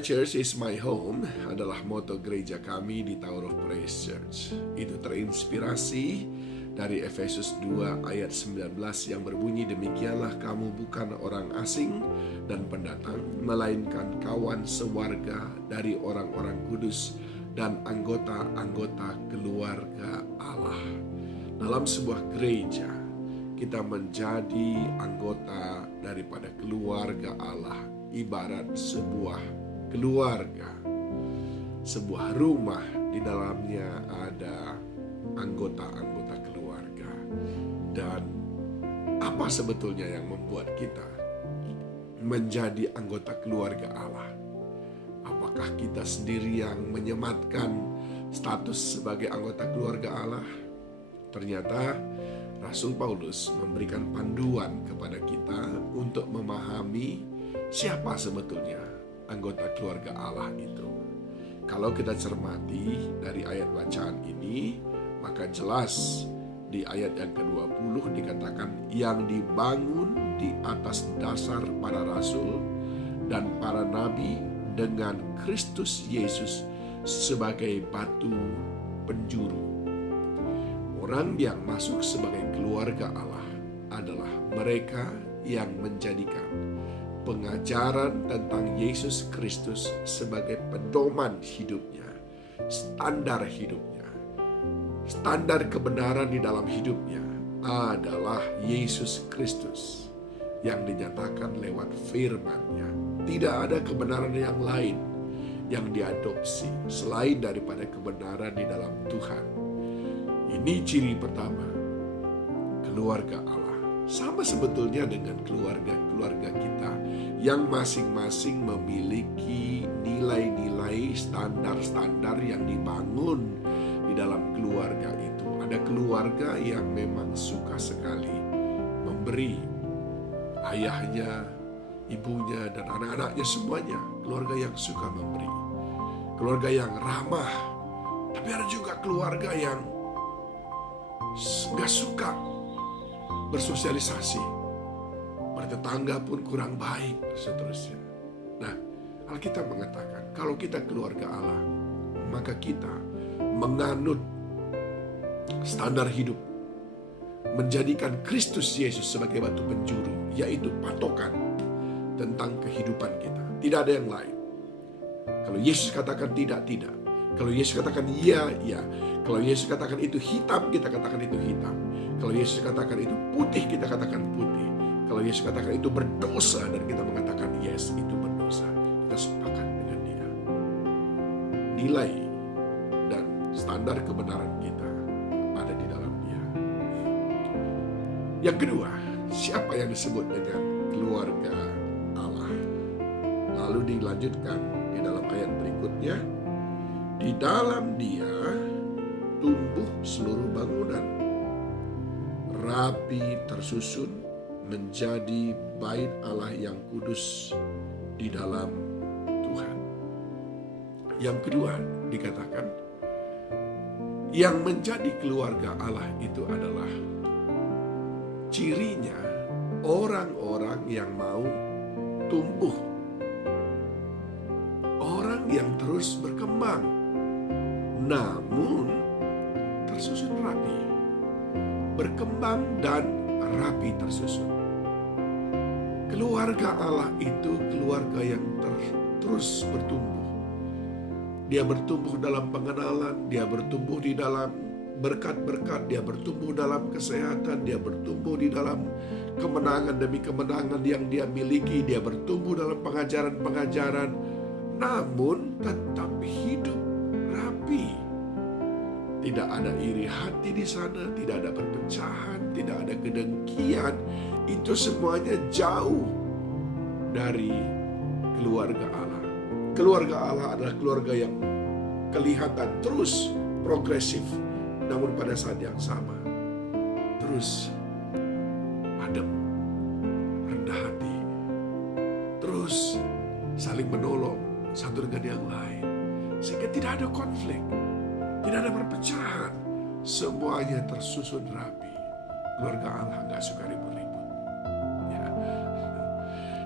My church is my home adalah moto gereja kami di Tower of Praise Church. Itu terinspirasi dari Efesus 2 ayat 19 yang berbunyi, demikianlah kamu bukan orang asing dan pendatang, melainkan kawan sewarga dari orang-orang kudus dan anggota-anggota keluarga Allah. Dalam sebuah gereja, kita menjadi anggota daripada keluarga Allah, ibarat sebuah keluarga, sebuah rumah di dalamnya ada anggota-anggota keluarga. Dan apa sebetulnya yang membuat kita menjadi anggota keluarga Allah? Apakah kita sendiri yang menyematkan status sebagai anggota keluarga Allah? Ternyata Rasul Paulus memberikan panduan kepada kita untuk memahami siapa sebetulnya anggota keluarga Allah itu. Kalau kita cermati dari ayat bacaan ini, maka jelas di ayat yang ke-20 dikatakan yang dibangun di atas dasar para rasul dan para nabi dengan Kristus Yesus sebagai batu penjuru. Orang yang masuk sebagai keluarga Allah adalah mereka yang menjadikan pengajaran tentang Yesus Kristus sebagai pedoman hidupnya, standar hidupnya, standar kebenaran di dalam hidupnya adalah Yesus Kristus yang dinyatakan lewat firman-Nya. Tidak ada kebenaran yang lain yang diadopsi selain daripada kebenaran di dalam Tuhan. Ini ciri pertama, keluarga Allah. Sama sebetulnya dengan keluarga-keluarga kita yang masing-masing memiliki nilai-nilai, standar-standar yang dibangun di dalam keluarga itu. Ada keluarga yang memang suka sekali memberi, ayahnya, ibunya, dan anak-anaknya semuanya keluarga yang suka memberi, keluarga yang ramah. Tapi ada juga keluarga yang gak suka bersosialisasi, bertetangga pun kurang baik, seterusnya. Nah, Alkitab mengatakan kalau kita keluarga Allah, maka kita menganut standar hidup, menjadikan Kristus Yesus sebagai batu penjuru, yaitu patokan tentang kehidupan kita. Tidak ada yang lain. Kalau Yesus katakan tidak, tidak. Kalau Yesus katakan iya, iya. Kalau Yesus katakan itu hitam, kita katakan itu hitam. Kalau Yesus katakan itu putih, kita katakan putih. Kalau Yesus katakan itu berdosa, dan kita mengatakan yes, itu berdosa. Kita sepakat dengan Dia. Nilai dan standar kebenaran kita ada di dalam Dia. Yang kedua, siapa yang disebut dengan keluarga Allah? Lalu dilanjutkan di dalam ayat berikutnya, di dalam Dia tumbuh seluruh bangunan, rapi tersusun menjadi bait Allah yang kudus di dalam Tuhan. Yang kedua dikatakan, yang menjadi keluarga Allah itu adalah cirinya orang-orang yang mau tumbuh, orang yang terus berkembang, namun tersusun rapi, berkembang dan rapi tersusun. Keluarga Allah itu keluarga yang terus bertumbuh. Dia bertumbuh dalam pengenalan, dia bertumbuh di dalam berkat-berkat, dia bertumbuh dalam kesehatan, dia bertumbuh di dalam kemenangan demi kemenangan yang dia miliki, dia bertumbuh dalam pengajaran-pengajaran, namun tetap hidup rapi. Tidak ada iri hati di sana, tidak ada perpecahan, tidak ada kedengkian. Itu semuanya jauh dari keluarga Allah. Keluarga Allah adalah keluarga yang kelihatan terus progresif, namun pada saat yang sama terus adem, rendah hati, terus saling menolong satu dengan yang lain, sehingga tidak ada konflik, tidak ada perpecahan, semuanya tersusun rapi. Keluarga Allah gak suka ribut-ribut ya.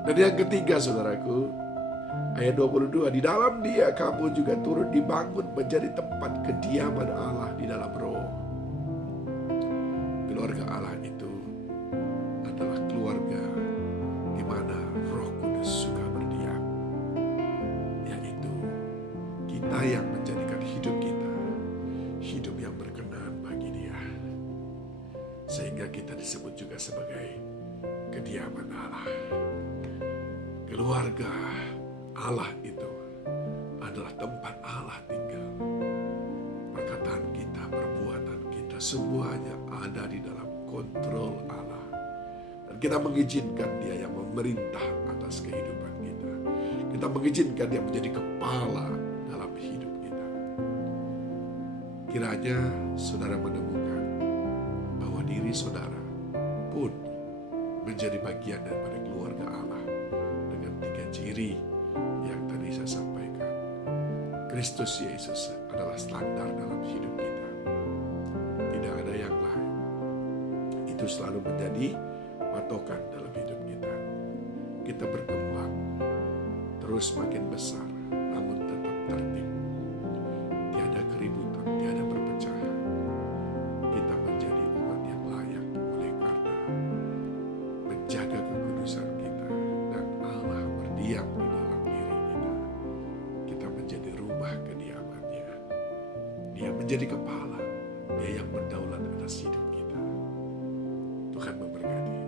Dan yang ketiga, saudaraku, Ayat 22, di dalam Dia kamu juga turut dibangun menjadi tempat kediaman Allah di dalam Roh. Keluarga Allah itu adalah keluarga di mana Roh Kudus suka berdiam, yaitu kita yang menjadikan hidup kita hidup yang berkenan bagi Dia, sehingga kita disebut juga sebagai kediaman Allah. Keluarga Allah itu adalah tempat Allah tinggal. Perkataan kita, perbuatan kita, semuanya ada di dalam kontrol Allah. Dan kita mengizinkan Dia yang memerintah atas kehidupan kita. Kita mengizinkan Dia menjadi kepala dalam hidup kita. Kiranya saudara menemukan bahwa diri saudara pun menjadi bagian daripada keluarga Allah dengan 3 ciri yang tadi saya sampaikan. Kristus Yesus adalah standar dalam hidup kita. Tidak ada yang lain. Itu selalu menjadi patokan dalam hidup kita. Kita berkembang, terus makin besar, namun tetap tertib. Tiada keributan, tiada perpecahan. Kita menjadi umat yang layak oleh karena menjaga kekudusan kita dan Allah berdiam di dalam diri kita. Kita menjadi rumah kediamannya. Dia menjadi kepala, Dia yang berdaulat atas hidup kita. Tuhan memberkati.